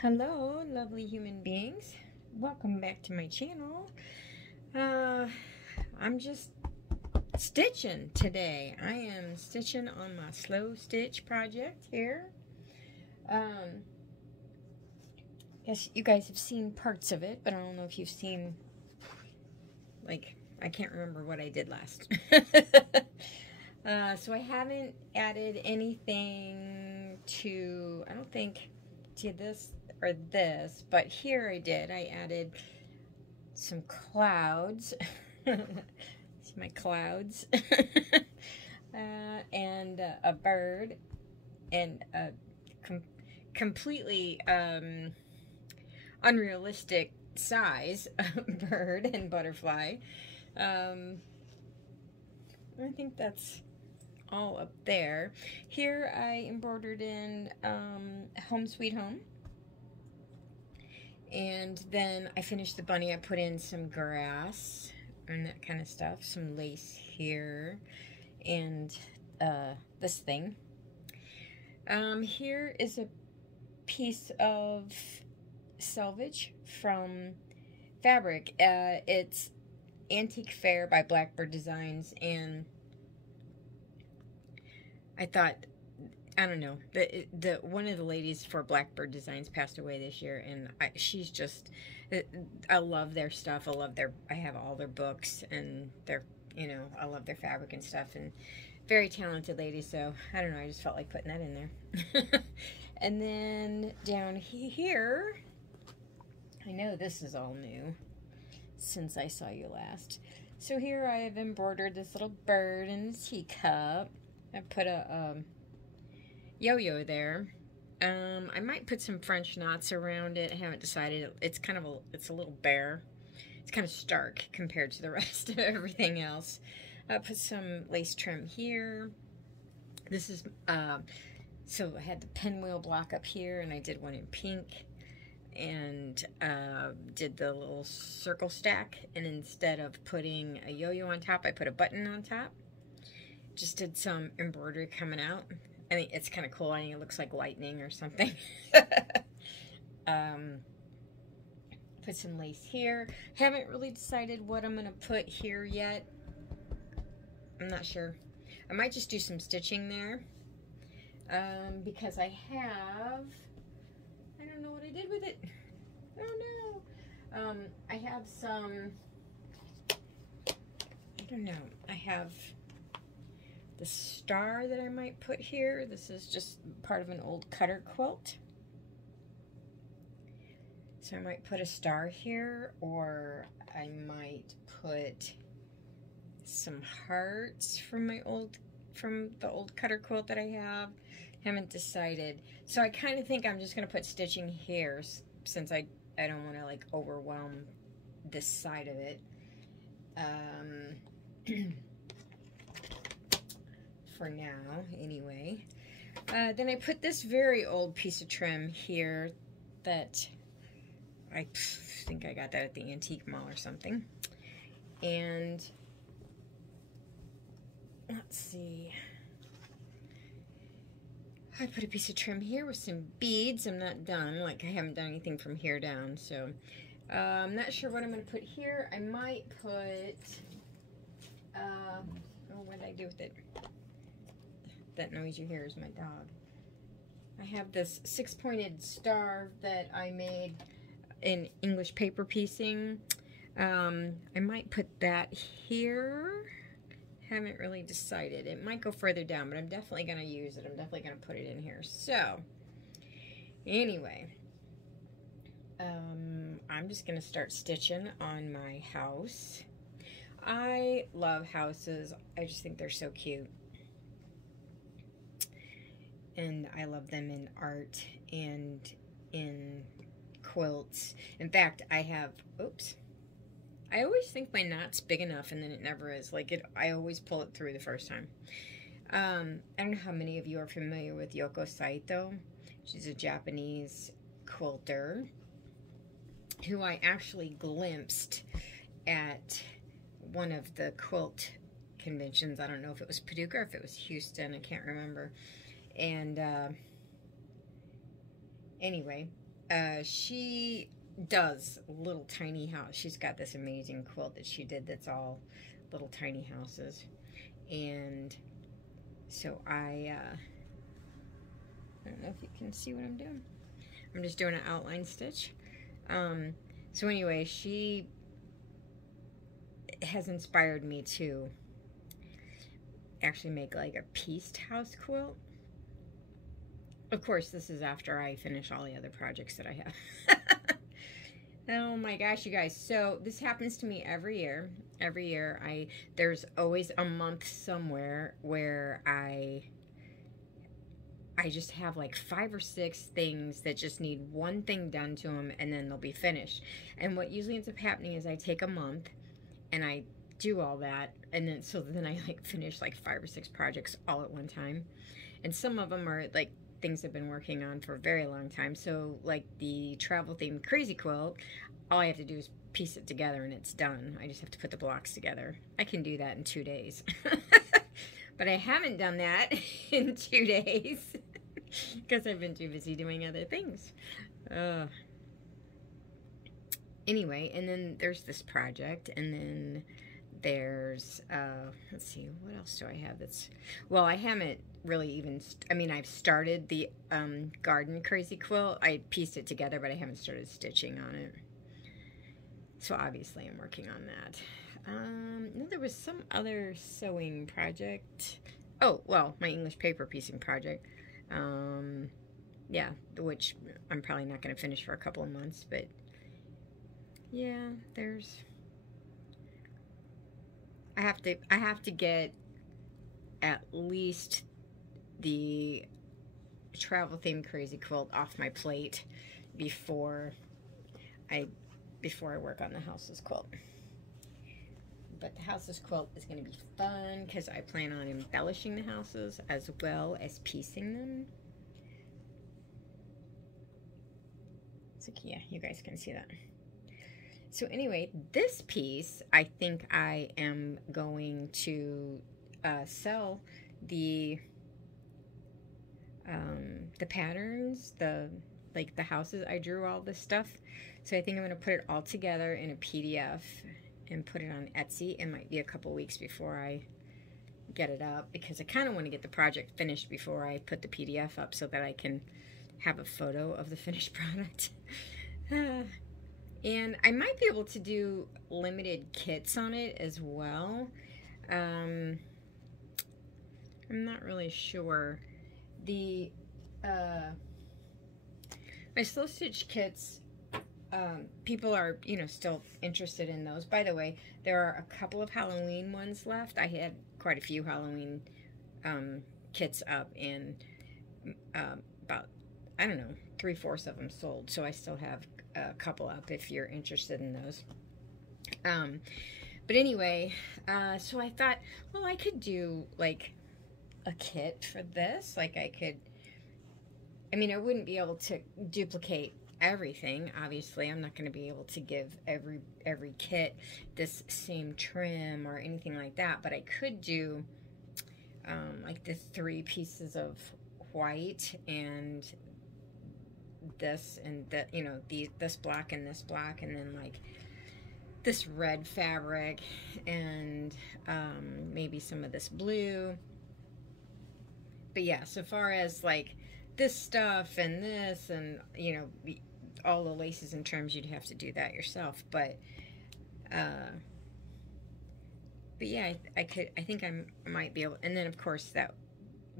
Hello, lovely human beings. Welcome back to my channel. I'm just stitching today. I am stitching on my slow stitch project here. Yes, you guys have seen parts of it, but I don't know if you've seen, like, I can't remember what I did last. So I haven't added anything to, I don't think, to this or this, but here I did. I added some clouds. See my clouds. And a bird and a completely unrealistic size bird and butterfly. I think that's all up there. Here I embroidered in Home Sweet Home. And then I finished the bunny. I put in some grass and that kind of stuff. Some lace here. And this thing. Here is a piece of selvage from fabric. It's Antique Fair by Blackbird Designs, and I thought, I don't know, the one of the ladies for Blackbird Designs passed away this year, and she's just, I love their stuff. I have all their books, and I love their fabric and stuff, and very talented lady. So I don't know, I just felt like putting that in there. And then down here, I know this is all new since I saw you last. So here I have embroidered this little bird in the teacup. I put a yo-yo there. I might put some French knots around it. I haven't decided. It's a little bare. It's kind of stark compared to the rest of everything else. I put some lace trim here. This is so I had the pinwheel block up here, and I did one in pink, and did the little circle stack, and instead of putting a yo-yo on top, I put a button on top. Just did some embroidery coming out. I think it's kind of cool. I think it looks like lightning or something. Put some lace here. Haven't really decided what I'm going to put here yet. I'm not sure. I might just do some stitching there. Because I don't know what I did with it. Oh no. I have some, I don't know. I have the star that I might put here. This is just part of an old cutter quilt. So I might put a star here, or I might put some hearts from the old cutter quilt that I have. Haven't decided. So I kind of think I'm just going to put stitching here, since I don't want to like overwhelm this side of it. For now, anyway. Then I put this very old piece of trim here that I think I got that at the antique mall or something. And let's see. I put a piece of trim here with some beads. I'm not done. Like, I haven't done anything from here down, so I'm not sure what I'm going to put here. I might put, what did I do with it? That noise you hear is my dog. I have this 6-pointed star that I made in English paper piecing. I might put that here. Haven't really decided. It might go further down, but I'm definitely going to use it. I'm definitely going to put it in here. So, anyway, I'm just going to start stitching on my house. I love houses. I just think they're so cute. And I love them in art and in quilts. In fact, I have, oops. I always think my knot's big enough, and then it never is. Like, I always pull it through the first time. I don't know how many of you are familiar with Yoko Saito. She's a Japanese quilter who I actually glimpsed at one of the quilt conventions. I don't know if it was Paducah or if it was Houston. I can't remember. And anyway, She does little tiny house. She's got this amazing quilt that she did that's all little tiny houses. And so I don't know if you can see what I'm doing. I'm just doing an outline stitch. So anyway, she has inspired me to actually make like a pieced house quilt. Of course, this is after I finish all the other projects that I have. Oh my gosh, you guys. So this happens to me every year. Every year, there's always a month somewhere where I just have like 5 or 6 things that just need one thing done to them, and then they'll be finished. And what usually ends up happening is I take a month and I do all that, and then I like finish like 5 or 6 projects all at one time. And some of them are like things I've been working on for a very long time. So like the travel themed crazy quilt, all I have to do is piece it together and it's done. I just have to put the blocks together. I can do that in 2 days. But I haven't done that in 2 days because I've been too busy doing other things. Anyway, and then there's this project, and then there's, let's see, what else do I have that's, well, I haven't really even, I've started the garden crazy quilt. I pieced it together, but I haven't started stitching on it. So obviously I'm working on that. No, there was some other sewing project. Oh, well, my English paper piecing project. Yeah, which I'm probably not going to finish for a couple of months, but yeah, I have to get at least the travel themed crazy quilt off my plate before I work on the houses quilt. But the houses quilt is going to be fun because I plan on embellishing the houses as well as piecing them. So yeah, you guys can see that. So anyway, this piece, I think I am going to sell the patterns, the houses. I drew all this stuff. So I think I'm going to put it all together in a PDF and put it on Etsy. It might be a couple weeks before I get it up because I kind of want to get the project finished before I put the PDF up so that I can have a photo of the finished product. And I might be able to do limited kits on it as well. I'm not really sure. The my slow stitch kits, people are, still interested in those. By the way, there are a couple of Halloween ones left. I had quite a few Halloween kits up, and about, I don't know, 3/4 of them sold. So I still have a couple up if you're interested in those. But anyway, so I thought, well, I could do like a kit for this. Like I wouldn't be able to duplicate everything. Obviously, I'm not going to be able to give every kit this same trim or anything like that, but I could do like the 3 pieces of white and this and that, this black and this black, and then like this red fabric and maybe some of this blue. But yeah, so far as like this stuff and this and all the laces and trims, you'd have to do that yourself. But yeah, I think I might be able. And then of course that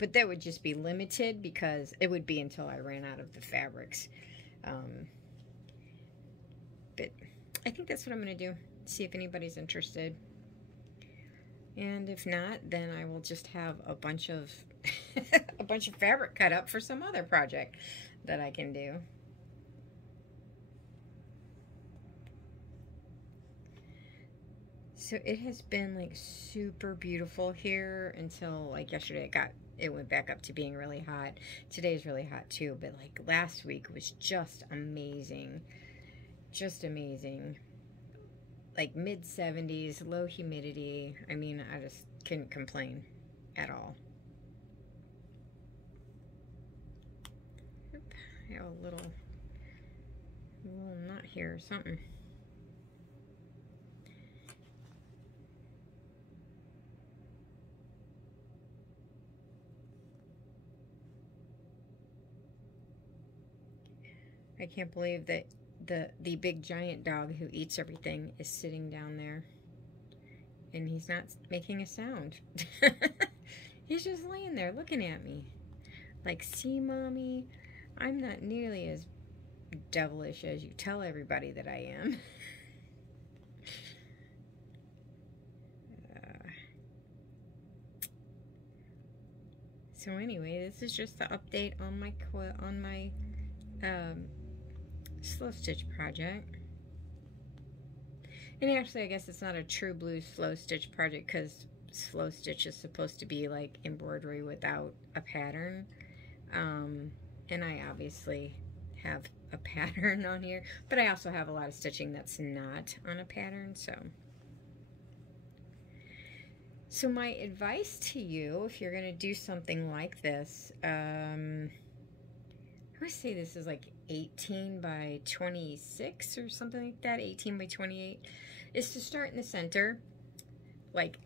would just be limited because it would be until I ran out of the fabrics. But I think that's what I'm going to do. See if anybody's interested. And if not, then I will just have a bunch of fabric cut up for some other project that I can do. So it has been like super beautiful here until like yesterday. It went back up to being really hot. Today's really hot too, but like last week was just amazing. Just amazing. Like mid 70s, low humidity. I mean, I just couldn't complain at all. I have a little Well, not here or something. I can't believe that the big giant dog who eats everything is sitting down there. And he's not making a sound. He's just laying there looking at me. Like, see, Mommy, I'm not nearly as devilish as you tell everybody that I am. So anyway, this is just the update on my slow stitch project. And actually, I guess it's not a true blue slow stitch project because slow stitch is supposed to be like embroidery without a pattern. And I obviously have a pattern on here, but I also have a lot of stitching that's not on a pattern. So my advice to you, if you're going to do something like this, I would say this is like 18 by 26 or something like that, 18 by 28, is to start in the center. Like,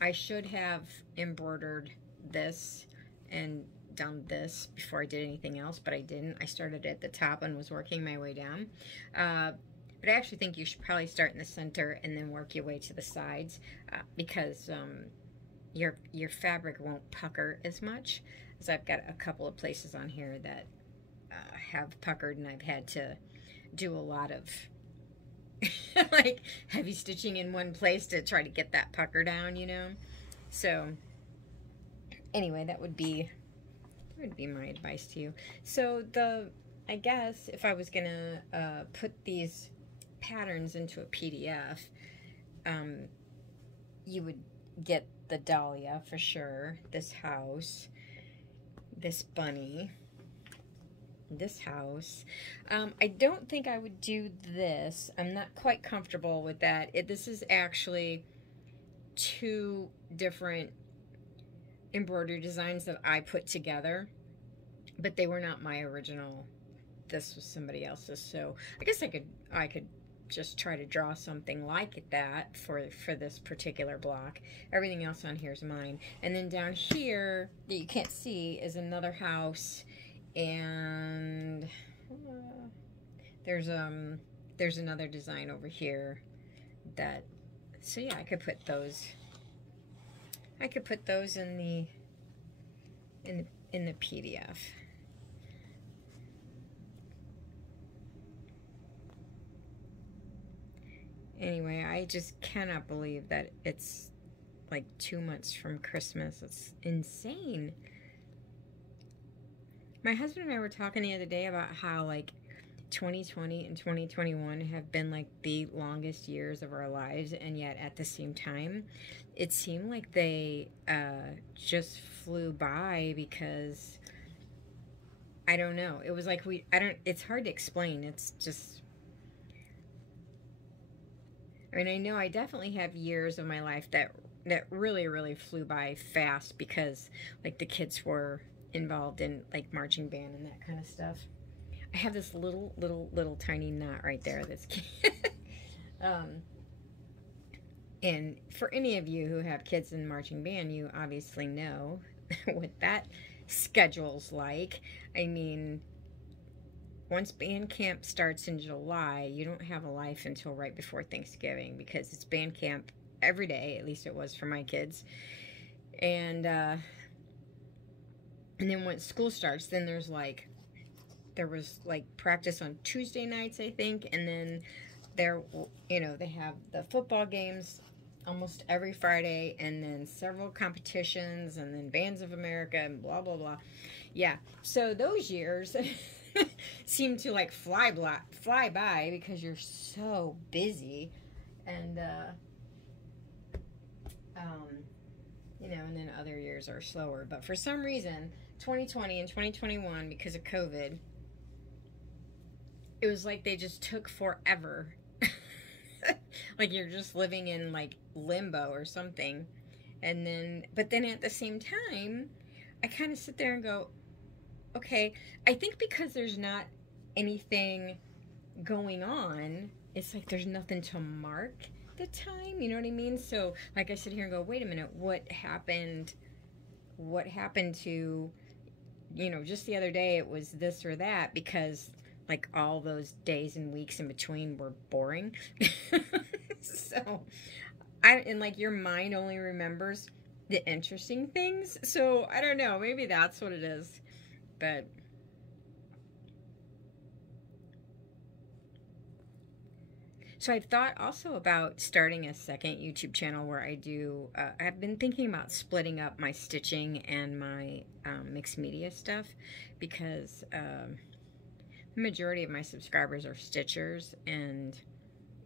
I should have embroidered this and done this before I did anything else, but I didn't. I started at the top and was working my way down. But I actually think you should probably start in the center and then work your way to the sides, because your fabric won't pucker as much. As I've got a couple of places on here that have puckered, and I've had to do a lot of like heavy stitching in one place to try to get that pucker down, you know. So anyway, that would be my advice to you. So I guess if I was gonna put these patterns into a PDF, you would get the dahlia for sure, this house, this bunny, this house. I don't think I would do this. I'm not quite comfortable with that. This is actually two different embroidery designs that I put together, but they were not my original. This was somebody else's. So I guess I could just try to draw something like that for this particular block. Everything else on here is mine. And then down here that you can't see is another house, and there's another design over here that, so yeah, I could put those in the PDF. Anyway, I just cannot believe that it's like 2 months from Christmas. It's insane. My husband and I were talking the other day about how like 2020 and 2021 have been like the longest years of our lives, and yet at the same time it seemed like they just flew by, because I don't know, it was like it's hard to explain. It's just, I mean, I know I definitely have years of my life that really flew by fast, because like the kids were involved in like marching band and that kind of stuff. I have this little tiny knot right there that's and for any of you who have kids in marching band, you obviously know what that schedule's like. I mean, once band camp starts in July, you don't have a life until right before Thanksgiving, because it's band camp every day. At least it was for my kids. And then once school starts, then there was like practice on Tuesday nights, I think, and then they have the football games almost every Friday, and then several competitions, and then Bands of America, and blah blah blah. Yeah, so those years seem to like fly by, because you're so busy, and and then other years are slower. But for some reason, 2020 and 2021, because of COVID, it was like they just took forever. Like you're just living in like limbo or something. But then at the same time, I kind of sit there and go, okay, I think because there's not anything going on, it's like there's nothing to mark the time, you know what I mean? So like I sit here and go, wait a minute, what happened to, you know, just the other day it was this or that, because like all those days and weeks in between were boring. So and like your mind only remembers the interesting things, so I don't know, maybe that's what it is. But so I've thought also about starting a second YouTube channel where I do, I've been thinking about splitting up my stitching and my mixed media stuff, because the majority of my subscribers are stitchers, and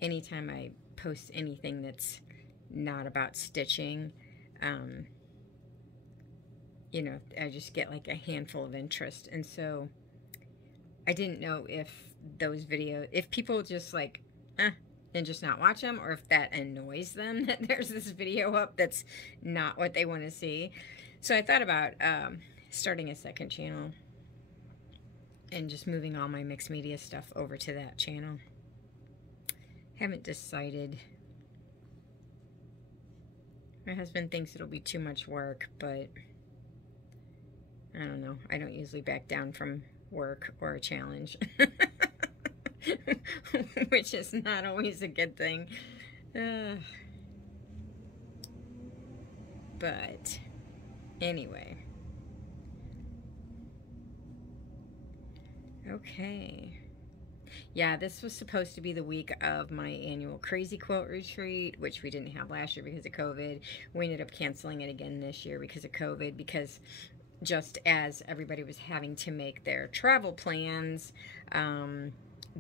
anytime I post anything that's not about stitching, you know, I just get like a handful of interest. And so I didn't know if those videos, if people just like, and just not watch them, or if that annoys them that there's this video up that's not what they want to see. So I thought about starting a second channel and just moving all my mixed media stuff over to that channel. Haven't decided. My husband thinks it'll be too much work, but I don't know. I don't usually back down from work or a challenge. Which is not always a good thing. But anyway. Okay. Yeah, this was supposed to be the week of my annual Crazy Quilt Retreat, which we didn't have last year because of COVID. We ended up canceling it again this year because of COVID, because just as everybody was having to make their travel plans,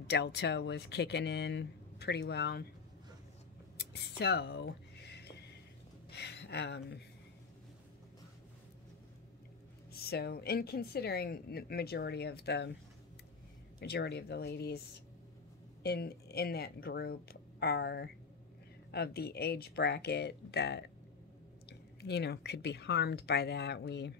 Delta was kicking in pretty well. So, in considering the majority of the ladies in that group are of the age bracket that, you know, could be harmed by that, we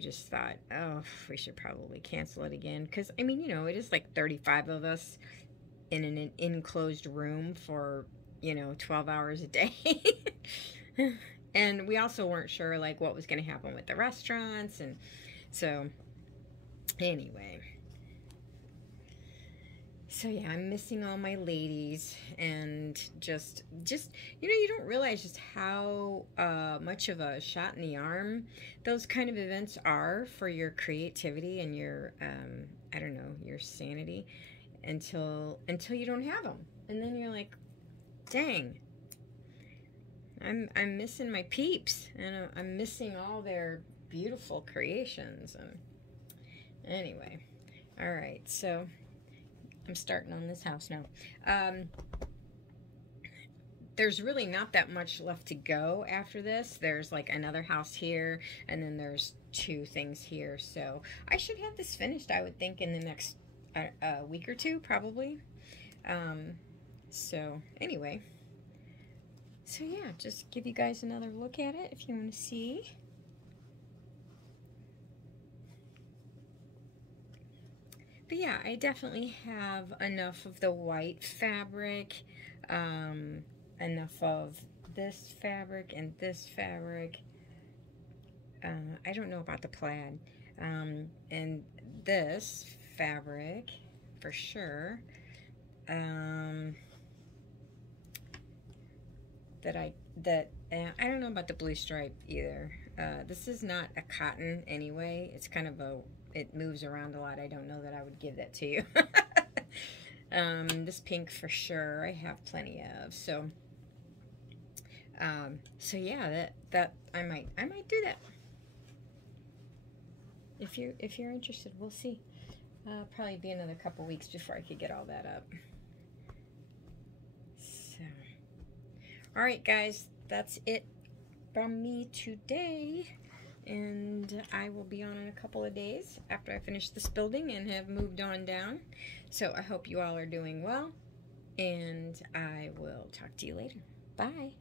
just thought, oh, we should probably cancel it again. Because, I mean, you know, it is like 35 of us in an enclosed room for, you know, 12 hours a day. And we also weren't sure, like, what was going to happen with the restaurants. And so, anyway. So, yeah, I'm missing all my ladies. And just you know, you don't realize just how much of a shot in the arm those kind of events are for your creativity and your, I don't know, your sanity until you don't have them. And then you're like, dang, I'm missing my peeps, and I'm missing all their beautiful creations. And anyway, all right, so I'm starting on this house now. There's really not that much left to go after this. There's like another house here, and then there's 2 things here. So I should have this finished, I would think, in the next week or 2, probably. So anyway. So yeah, just give you guys another look at it if you want to see. But yeah, I definitely have enough of the white fabric, enough of this fabric and this fabric. I don't know about the plaid. And this fabric, for sure. I don't know about the blue stripe either. This is not a cotton anyway. It's kind of it moves around a lot. I don't know that I would give that to you. This pink for sure I have plenty of. So yeah, that I might do that. If you're interested, we'll see. Probably be another couple weeks before I could get all that up. So, all right, guys, that's it from me today. And I will be on in a couple of days after I finish this building and have moved on down. So I hope you all are doing well, and I will talk to you later. Bye.